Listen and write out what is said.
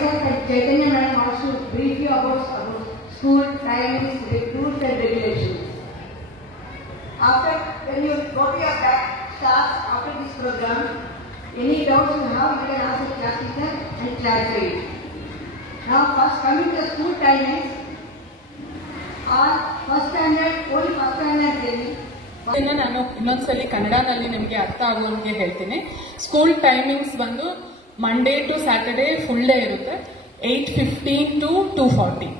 myself and Chaitanya Madam wants to brief you about school timings, rules and regulations. After, when you go to your class after this program, any doubts you have, you can ask the class teacher and clarify it. Now, first coming to the school timings, on first standard, only first standard journey. ನಾನು ಇನ್ನೊಂದ್ಸಲಿ ಕನ್ನಡನಲ್ಲಿ ನಿಮಗೆ ಅರ್ಥ ಆಗೋರಿಗೆ ಹೇಳ್ತೀನಿ. School timings ಬಂದು Monday to Saturday full day ಇರುತ್ತೆ, 8:15 to 2:40.